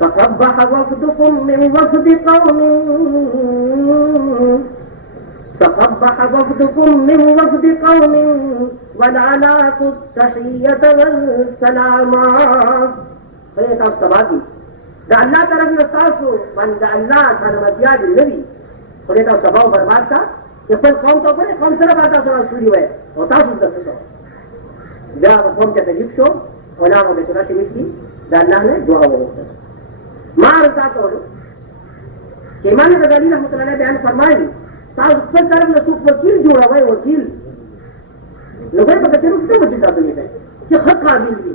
فصبح وفدكم من وفد قوم فقبح وفدكم من وفد قوم ولعناك التحية والسلاما. فهي تصبحتي دا الله طرف نستاسو من دا الله كان مزياد النبي فهي تصبحوا بربادتا يقول قوم تقول قوم سنة باتا سنة سوري وي وتاسو تسسو دا قوم تتجيب شو ونامو بسنة شمشي دا الله نے دعا وقتا ما رضا قولو کہ امام غزالی رحمت اللہ علیہ بیان فرمائی تاسو خپل طرف نه څوک وکیل جوړوي وکیل نو به په کتلو څه وځي تاسو نه چې حق قابل دي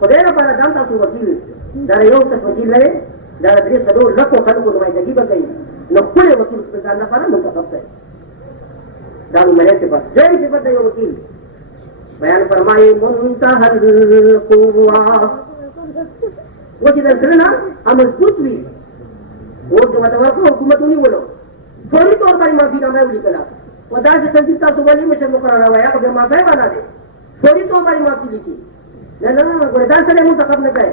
خدای لپاره ځان تاسو وکیل دا یو څه وکیل لري دا درې څلور لکو خلکو د مایدګي بګي نو خپل وکیل په ځان لپاره منتخب کړي دا نو ملي څه په ځای کې په یو وکیل بیان فرمایي منتهى القوه وجه درنا هم مضبوط وي وہ جو متور کو حکومت نہیں بولو فوری طور پر معافی نامہ لکھا ودا سے سنجیدہ صوبالی مشن مقررہ ہوا ہے معافی بنا دے فوری طور پر معافی لکھی نہ گردان سے منتخب نہ کرے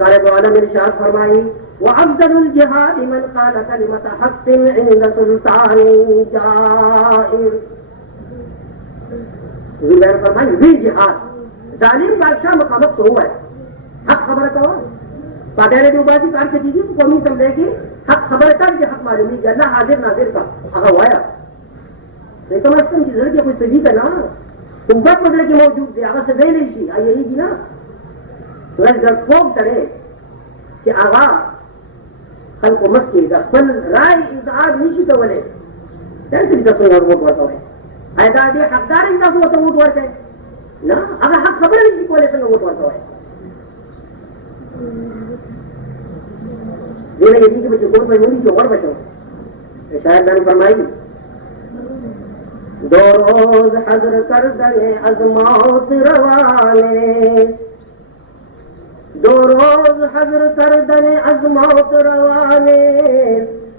طالب عالم ارشاد فرمائی وافضل الجهاد من قال كلمة حق عند سلطان جائر. یہ فرمائی بھی جہاد ظالم بادشاہ مقامت تو ہوا ہے حق خبر تو پادری دیوبادی کار کے دیجیے قومی اسمبلی کی حق خبر تک جو حق معلوم نہیں کرنا حاضر ناظر کا ہوایا لیکن مسلم کی ضرورت کوئی صحیح کا نا تم بات بدلے کے موجود تھے آگا سے گئے نہیں تھی آئیے گی نا جب خوب کرے کہ آگا خل کو مت کی خل رائے اظہار نہیں تو بولے کیسے بھی اور ووٹ ورتا ہے ایسا دے حقدار ان کا تو ووٹ ورتے نا اگر حق خبر نہیں بولے تو ووٹ ورتا ہے یہ نہیں کہ بچے کون پہ جو اور بچوں شاید میں فرمائی دو روز حضر کردن ازمات روانے دو روز حضر کردن ازمات روانے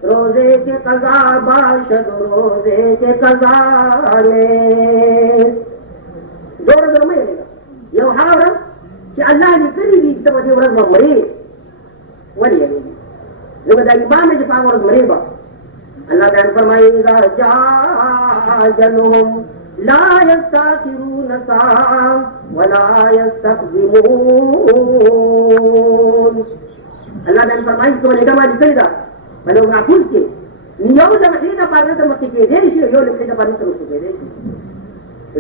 روزے کے قضا باشد روزے کے قضا نے دو روز میں لے گا یہ حاضر کہ اللہ نے کری دی تب دے ورځ مری ولی دی لوگ دا امام نے پاک ورځ مری با اللہ بیان فرمائے اذا جاء اجلهم لا يستاخرون ساعة ولا يستقدمون. اللہ بیان فرمائے تو نے کما دی دا بلو معقول کے نیو زمحیدہ پارنے تو مکی کے دے شی یو لکھے دا پارنے تو مکی کے دے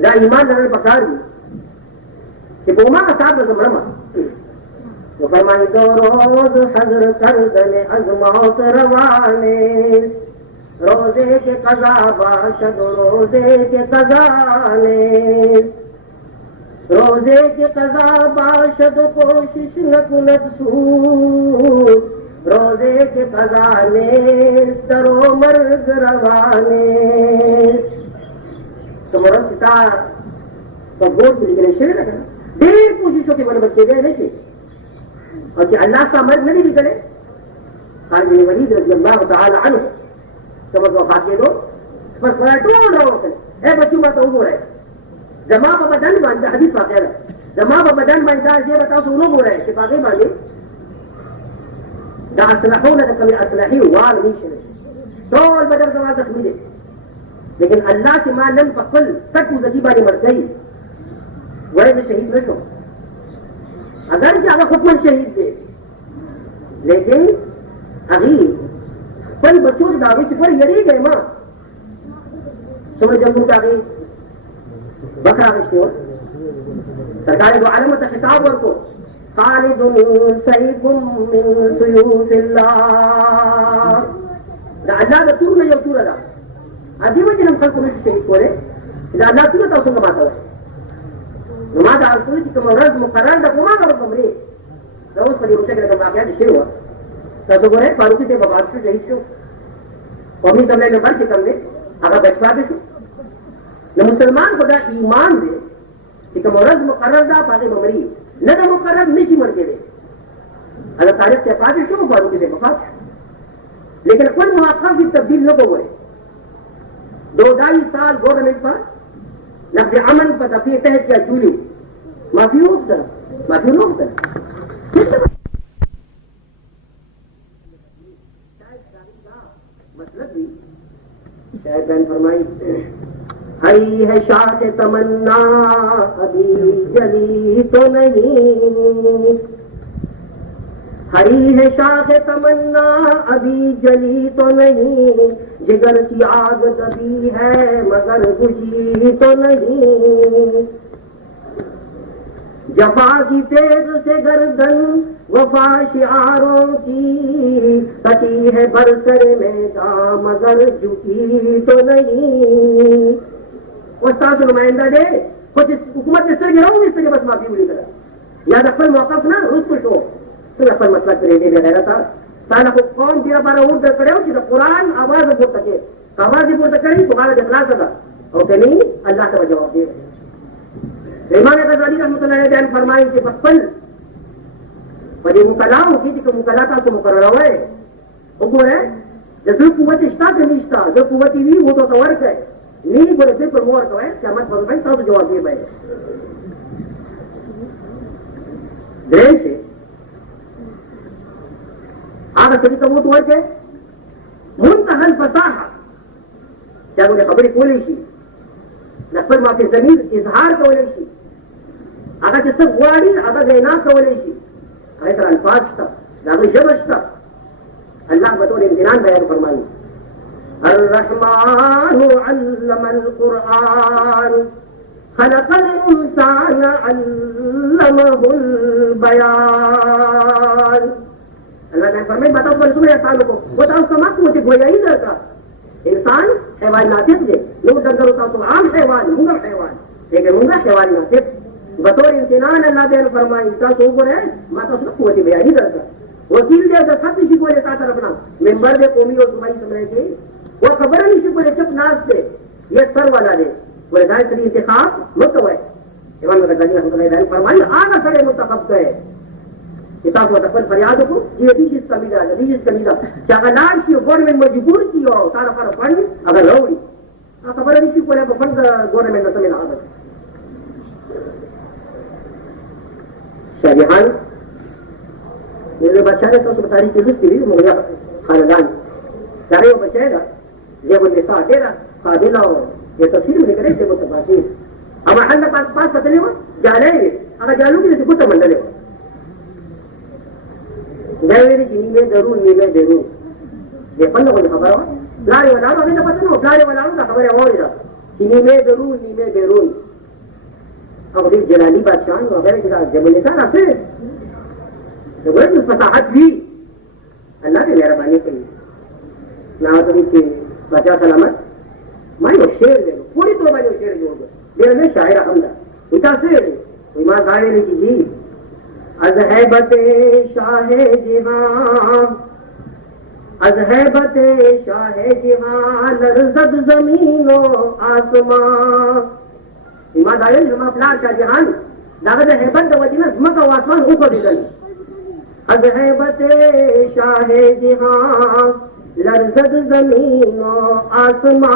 دا ایمان لرل پکار دی کہ تو ماں صاحب زمرما وہ فرمائی دو روز حضر کردن ازمات روانے روزے کے قضا باشد روزے کے قضا نے روزے کے قضا باشد کوشش نہ کند سود روزے کے قضا نے سرو مرگ روانے. تو مرد ستا تو گوٹ لکھنے شروع لگا دیر کوششوں کے بڑے بچے گئے نہیں اور کہ اللہ کا مرد نہیں بھی کرے خالد بن ولید رضی اللہ تعالی عنہ سمجھ وفات کے دو بس بڑا ٹول رہا ہوتا ہے اے بچوں بات ہو رہا ہے جمع کا بدن مانتا حدیث واقعہ ہے جمع کا بدن مانتا ہے یہ بتاؤ تو انہوں ہو رہا ہے شفاقے مانگے دا اصلحون دا کمی اصلحی وال نیشن طول بدن زمان تخمیلے لیکن اللہ کی ماں لن فقل تک مزدیبانی مرد گئی وڑے میں شہید نہ شو اگر کہ اگر خود من شہید دے لیکن اغیر پل بچوں دعوی سے پر یری گئے ماں سمجھ جمہور کا گئی بکرا رشتے ہو سرکار دو عالمت خطاب ورکو خالد سیف من سیوف اللہ دا اللہ دا تور میں یو تور دا ادھی وجہ ہم خلقوں میں شہید کو رہے دا اللہ تور تا سنگا ماتا ہوئے نماز آلتوی چی کم رز مقرر دا کما کرو کمری دا اس پر یہ روچہ کرے کم واقعات شروع ہوا تا تو گو رہے فاروقی سے بباد شو جہید شو قومی تمہیں میں بل چکم دے اگر بچوا دے شو نہ مسلمان خدا ایمان دے چې کوم ورځ مقرر ده په هغې به مري، نه ده مقرر نشي مړ کېدی. اگر تاریخ ته پاتې شو فاروق سے وفات شو، لیکن خپل موقف کی تبدیل نہ ہوئے. 2-2.5 سال گورنمنٹ پر لفظ امن پر دفعے تحت کیا چولی معافی ہوتا مطلب بھی شاید بہن فرمائی ہری ہے شاخ تمنا ابھی جلی تو نہیں، ہری ہے شاخ تمنا ابھی جلی تو نہیں، جگر کی آگ دبی ہے مگر بجھی تو نہیں، جفا کی تیز سے گردن وفا شعاروں کی کٹی ہے برسر میدان مگر جھکی تو نہیں. استاد نمائندہ دے کچھ حکومت اس طرح رہو اس طرح بس معافی بری طرح یاد اپنے موقف نا روز خوش ہو تو اپن مسئلہ کرے دے رہا تھا تعالیٰ کو قوم تیرا بارہ اونٹ در کرے ہو کہ قرآن آواز بول سکے آواز بول سکے تمہارا اخلاص ہوگا اور کہ نہیں اللہ کا جواب دے رہے. امام غزالی رحمۃ اللہ علیہ بیان فرمائیں کہ بچپن پر یہ مکلاؤں کی کہ مکلاتا کو مقرر ہوئے حکم ہے جو قوت اشتا کے نشتا جو قوتی ہوئی وہ تو ورک ہے نہیں بولے پھر پر مور کو ہے قیامت پر بھائی تو جواب دے بھائی درین سے آگا سبھی کا وہ تو ورک ہے منتہل فصاحہ کیا انہیں خبری کھولی شی نقبل معافی زمین اظہار کولی شی اگر چې څه غواړي هغه وینا کولی شي هغې سره الفاظ شته د هغې ژبه شته. الله په ټول امتنان بیان فرمایي الرحمن علم القرآن خلق الانسان علمه البیان. اللہ نے فرمائی بتاؤ پر تمہیں احسان کو بتاؤ سما مجھے گویائی درکا انسان حیوان ناطق دے لوگ درگر ہوتا تو عام حیوان منگا حیوان لیکن منگا حیوان ناطق بطور امتنان اللہ بیان فرمائی تا تو اوپر ہے ماتا سب قوت بیانی درکا وکیل دے اگر سب کسی کو لیتا طرف نہ ممبر دے قومی اور صوبائی سمجھے تھے وہ خبر نہیں سی بولے چپ ناز دے یہ سر والا دے وہ ہدایت سری انتخاب مطلب ہے امام غزالی رحمۃ اللہ علیہ فرمائی آگا سڑے منتخب تو ہے کتاب و تقبل فریاد کو یہ بھی چیز کمیدہ ہے بھی چیز کمیدہ کہ اگر لال کی گورنمنٹ مجبور کی ہو سارا پر فنڈ اگر لوڑی خبر نہیں سی بولے فنڈ گورنمنٹ نہ سمجھنا آگا شاہجہان میرے بادشاہ نے تو تاریخ کی لسٹ دی مغلیہ خاندان چاہے وہ بچائے گا یہ وہ نساء دے رہا قابلہ اور یہ تفصیل میں کرے تھے وہ تفاصیل اب حل پاس پاس پتلے ہو جانے گے اگر جانوں گی تو کچھ منڈلے ہو گئے میری جنی میں ضرور نی میں ضرور یہ پن کو خبر ہو لارے ولاڑو ابھی تو پتہ نہیں لارے ولاڑو کا خبر ہے اور جنی میں ضرور نی میں ضرور اب جلالی بادشاہ وغیرہ کے ساتھ جب نکال آتے فصاحت بھی اللہ نے مہربانی کی نہ تو بچا سلامت میں وہ شیر دے پوری تو میں وہ شیر جو میرے میں شاعر حمدہ اٹھا سے کوئی ماں گائے نہیں کی جی از ہیبت شاہ جہاں از ہیبت شاہ جہاں لرزد زمین و آسمان ایمان آئے ہم اپنا شاہ جہان داغت ہیبت دو وجہ زمک و آسمان اوپر دیدن از ہیبت شاہ جہاں لرزد زمین و آسمان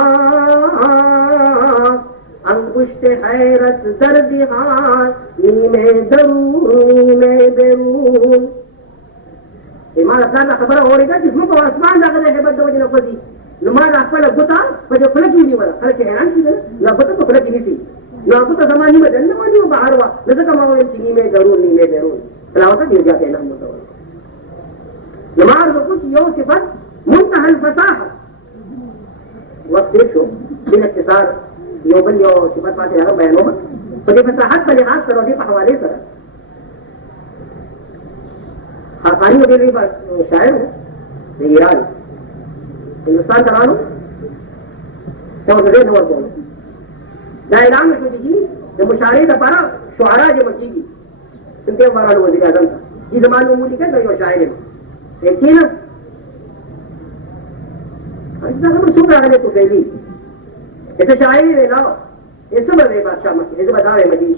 انگشت حیرت در دہان نیمے درون نیمے بیرون ایمان اپنا خبر ہو رہی تھا جسموں کو آسمان داغت ہیبت دو وجہ نفذی نمان اپنا گتا وجہ فلکی نہیں ورہ خلق حیران کی گئے نہ گتا تو فلکی نہیں سی نہ گتا زمانی میں جنہ وانی وہ باہر ہوا نزدہ ماہوین کی نیمے درون نیمے بیرون تلاوتا دیر جاتے ہیں نام متولی نمار وہ کچھ یو صفت منتہا الفصاحہ وقت دیکھو بن اختصار یو بل یو صفت پاتے ہیں بیانوں میں تو یہ فصاحت پر لحاظ کرو دی حوالے سر خاقانی و دیلی شاعر ہوں ایران ہندوستان کرانو چودھرے نور بولو دا اعلان میں کچھ جی جو مشاعرے دا پارا شعراء جو مکی گی سنتے ہمارا وزیر اعظم تھا یہ زمان میں مولی کہتا ہے شاعر ہے لیکن ایسا خبر سن رہا ہے تو پہلی ایسے شاعری لے لاؤ یہ سب ہے بادشاہ مکی ایسے بتا رہے مجید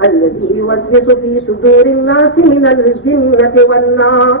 الذي يوسوس في صدور الناس من الجنة والناس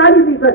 40%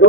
2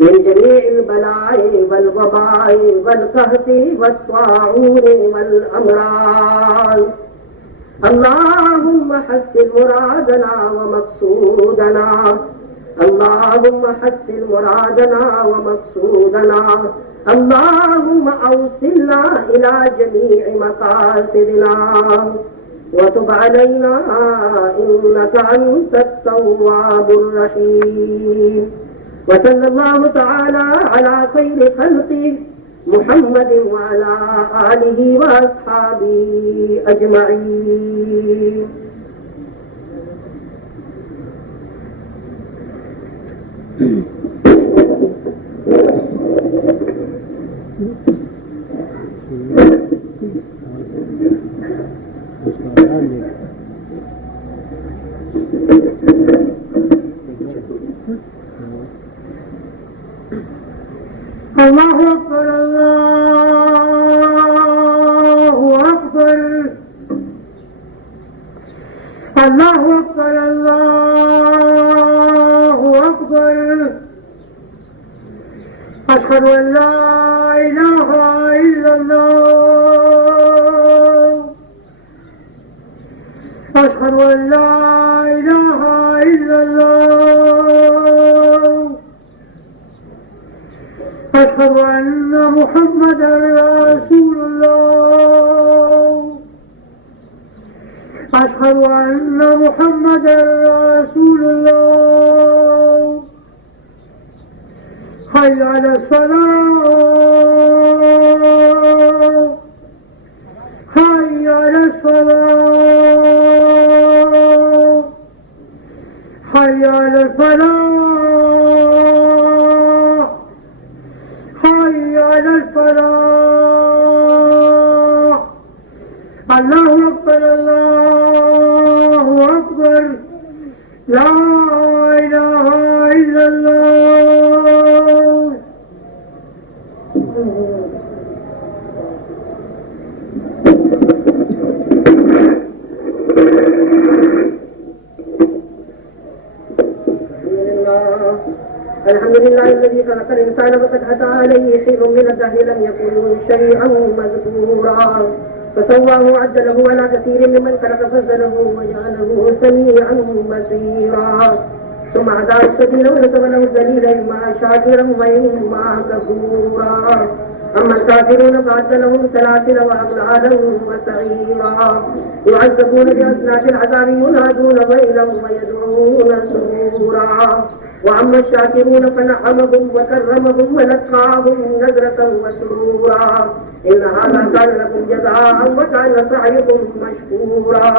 من جميع البلاء والوباء والقحط والطاعون والأمراض اللهم حسن مرادنا ومقصودنا اللهم حسن مرادنا ومقصودنا اللهم أوصلنا إلى جميع مقاصدنا وتب علينا إنك أنت التواب الرحيم وصلى الله تعالى على خير خلقه محمد وعلى آله وأصحابه أجمعين الله أكبر الله أكبر الله أكبر الله أكبر أشهد أن لا إله إلا الله أشهد أن لا إله إلا الله أشهد أن محمدا رسول الله أشهد أن محمدا رسول الله. حي على الصلاة، حي على الصلاة، حي على الفلاح، حي على الفلاح. الله أكبر، الله أكبر، لا إله إلا الله. الحمد لله الذي خلق الإنسان وقد أتى عليه حين من الدهر لم يكن شيئا مذكورا، فسواه وعدله على كثير ممن خلق فزله وجعله سميعا بصيرا، ثم هداه السبيل ونسب له الدليل إما شاكرا وإما كفورا. أما الكافرون فأعد لهم سلاسل وأغلالا وسعيرا، يعذبون بأسناف العذاب ينادون ويلا ويدعون سرورا. وأما الشاكرون فنعمهم وكرمهم ولقاهم نزرة وسرورا. إن هذا كان لكم جزاء وكان سعيكم مشكورا.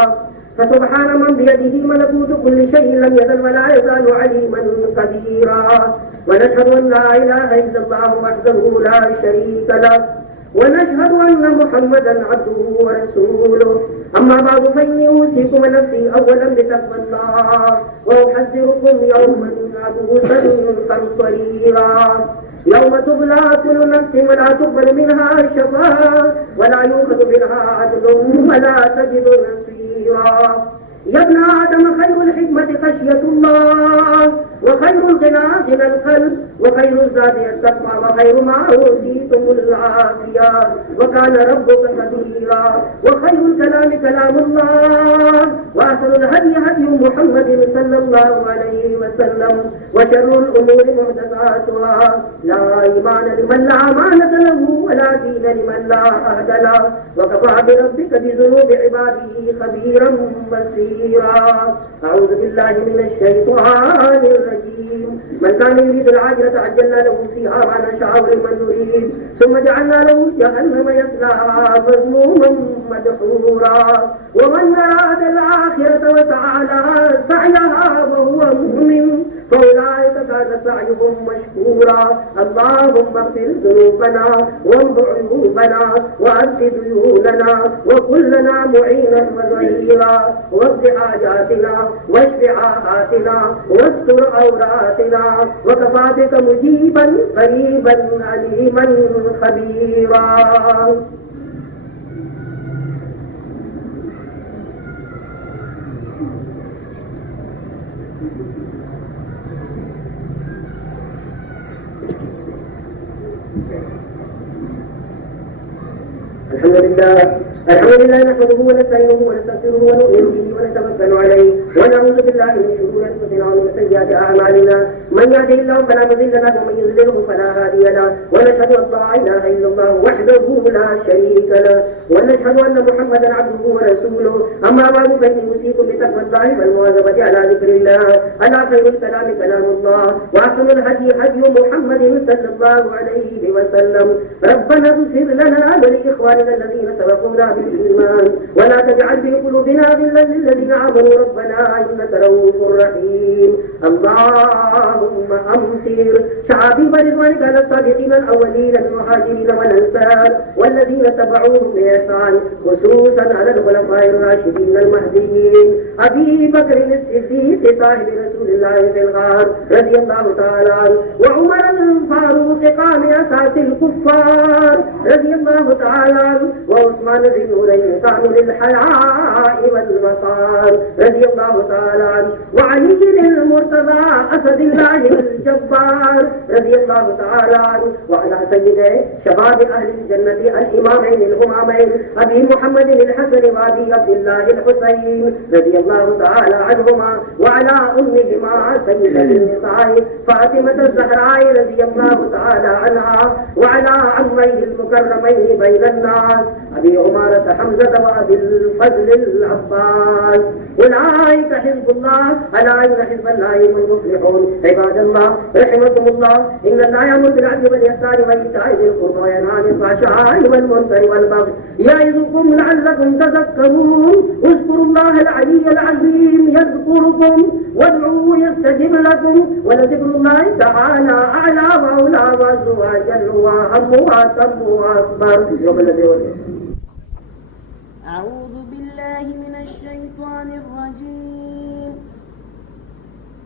فسبحان من بيده ملكوت كل شيء لم يزل ولا يزال عليما قديرا. ونشهد أن لا إله إلا الله وحده لا شريك له، ونشهد أن محمدا عبده ورسوله. أما بعد فإني أوصيكم ونفسي أولا بتقوى الله، وأحذركم يوما عبوسا قمطريرا، يوم تبلى كل نفس ولا تقبل منها شفاعة ولا يؤخذ منها عدل ولا تجد نصيرا. يا ابن آدم خير الحكمة خشية الله، وخير الغنى غنى القلب، وخير الزاد التقوى، وخير ما أوتيتم العافية، وكان ربك قديرا. وخير الكلام كلام الله، وأحسن الهدي هدي محمد صلى الله عليه وسلم، وشر الأمور محدثاتها. لا إيمان لمن لا أمانة له، ولا دين لمن لا عهد له، وكفى بربك بذنوب عباده خبيرا بصيرا. أعوذ بالله من الشيطان الرجيم. من كان يريد العاجلة عجلنا له فيها ما نشاء لمن نريد، ثم جعلنا له جهنم يصلاها مذموما مدحورا. ومن أراد الآخرة وسعى لها سعيها وهو مؤمن فأولئك كان سعيهم مشكورا. اللهم اغفر ذنوبنا وامح عيوبنا وأنس ديوننا وكن لنا معينا وظهيرا، واقض حاجاتنا واشف عاهاتنا واستر عوراتنا، وكفى بك مجيبا قريبا عليما خبيرا. الحمد لله نحمده ونستعينه ونستغفره ونؤمن به ونتوكل عليه، ونعوذ بالله من شرور انفسنا ومن سيئات اعمالنا. من يهده الله فلا مضل له ومن يضلله فلا هادي له، ونشهد ان لا اله الا الله وحده لا شريك له، ونشهد ان محمدا عبده ورسوله. اما بعد فاني اوصيكم بتقوى الله والمواظبه على ذكر الله. الا خير الكلام كلام الله، واحسن الهدي هدي محمد صلى الله عليه وسلم. ربنا اغفر لنا ولاخواننا الذين سبقونا بالإيمان، ولا تجعل في قلوبنا غلا للذين آمنوا ربنا إنك رؤوف رحيم. اللهم أمطر شعابيب رضوانك على الصادقين الأولين المهاجرين والأنصار والذين تبعوهم بإحسان، خصوصا على الخلفاء الراشدين المهديين أبي بكر الصديق صاحب رسول الله في الغار رضي الله تعالى عنه، وعمر الفاروق قام أساس الكفار رضي الله تعالى عنه، وعثمان ذي النورين كانوا للحياء والوقار رضي الله تعالى عنه، وعلي المرتضى أسد الله الجبار رضي الله تعالى عنه، وعلى سيد شباب أهل الجنة الإمامين الهمامين أبي محمد الحسن وأبي عبد الله الحسين رضي الله تعالى عنهما، وعلى أمهما سيدة النساء فاطمة الزهراء رضي الله تعالى عنها، وعلى عميه المكرمين بين الناس أبي عمارة حمزة وأبي الفضل العباس الناس أولئك حزب الله ألا إن حزب الله هم المفلحون. عباد الله رحمكم الله، إن الله يأمر بالعدل والإحسان وإيتاء ذي القربى وينهى عن الفحشاء والمنكر والبغي يعظكم لعلكم تذكرون. اذكروا الله العلي العظيم يذكركم وادعوه يستجب لكم ولذكر الله تعالى أعلى وأولى وعز وجل وأهم وأتم وأكبر. أعوذ بالله من الشيطان الرجيم.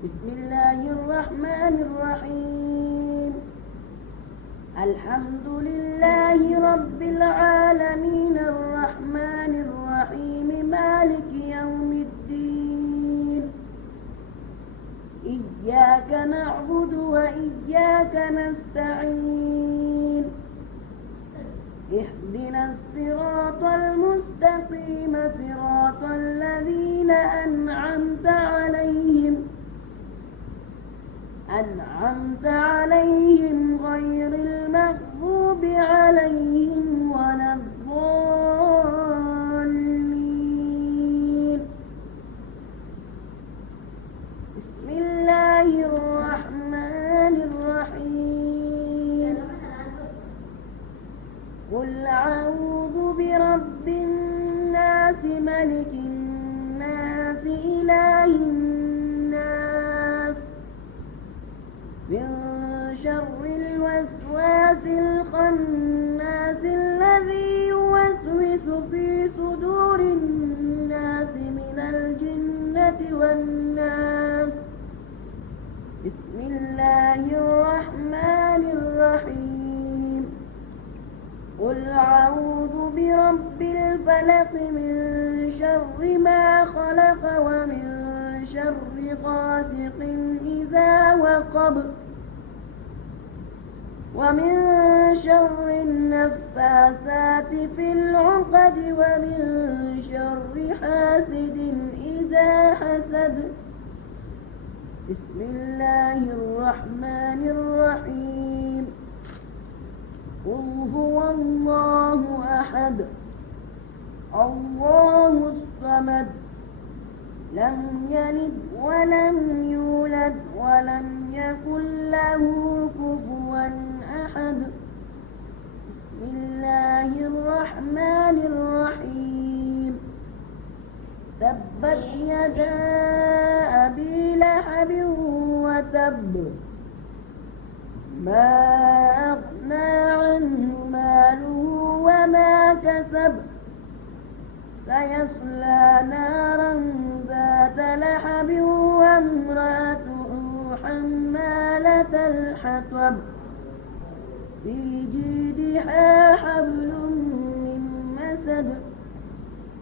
بسم الله الرحمن الرحيم. الحمد لله رب العالمين الرحمن الرحيم مالك يوم الدين. إياك نعبد وإياك نستعين. اهدنا الصراط المستقيم صراط الذين أنعمت عليهم غير المغضوب عليهم ولا الضالين. بسم الله الرحمن الرحيم. قل أعوذ برب الناس ملك الناس إله الناس من شر الوسواس الخناس الذي يوسوس في صدور الناس من الجنة والناس. بسم الله الرحمن الرحيم. قل أعوذ برب الفلق من شر ما خلق ومن شر غاسق إذا وقب ومن شر النفاثات في العقد ومن شر حاسد إذا حسد. بسم الله الرحمن الرحيم. قل هو الله أحد الله الصمد لم يلد ولم يولد ولم يكن له كفوا أحد. بسم الله الرحمن الرحيم. تبت يدا أبي لهب وتب ما أغنى عنه ماله وما كسب سيصلى نارا ذات لهب وامرأته حمالة الحطب في جيدها حبل من مسد.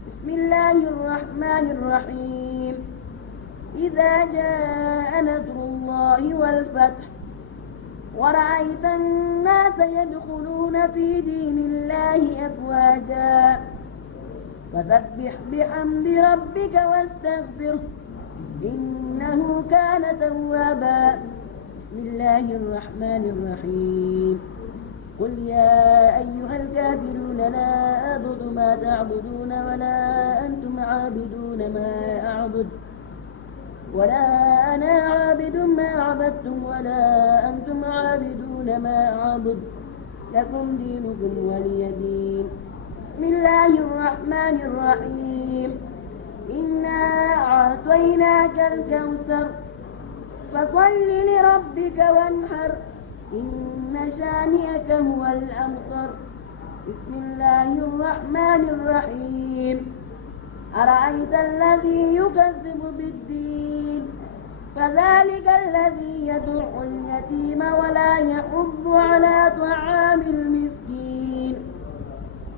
بسم الله الرحمن الرحيم. إذا جاء نصر الله والفتح ورأيت الناس يدخلون في دين الله أفواجا فسبح بحمد ربك واستغفره إنه كان توابا. بسم الله الرحمن الرحيم. قل يا أيها الكافرون لا أعبد ما تعبدون ولا أنتم عابدون ما أعبد ولا أنا عابد ما عبدتم ولا أنتم عابدون ما أعبد لكم دينكم ولي دين. بسم الله الرحمن الرحيم. إنا أعطيناك الكوثر فصل لربك وانحر إن شانئك هو الأبتر. بسم الله الرحمن الرحيم. أرأيت الذي يكذب بالدين فذلك الذي يدع اليتيم ولا يحض على طعام المسكين.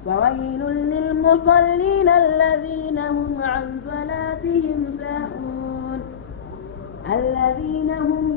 فويل للمصلين الذين هم عن صلاتهم ساهون الذين هم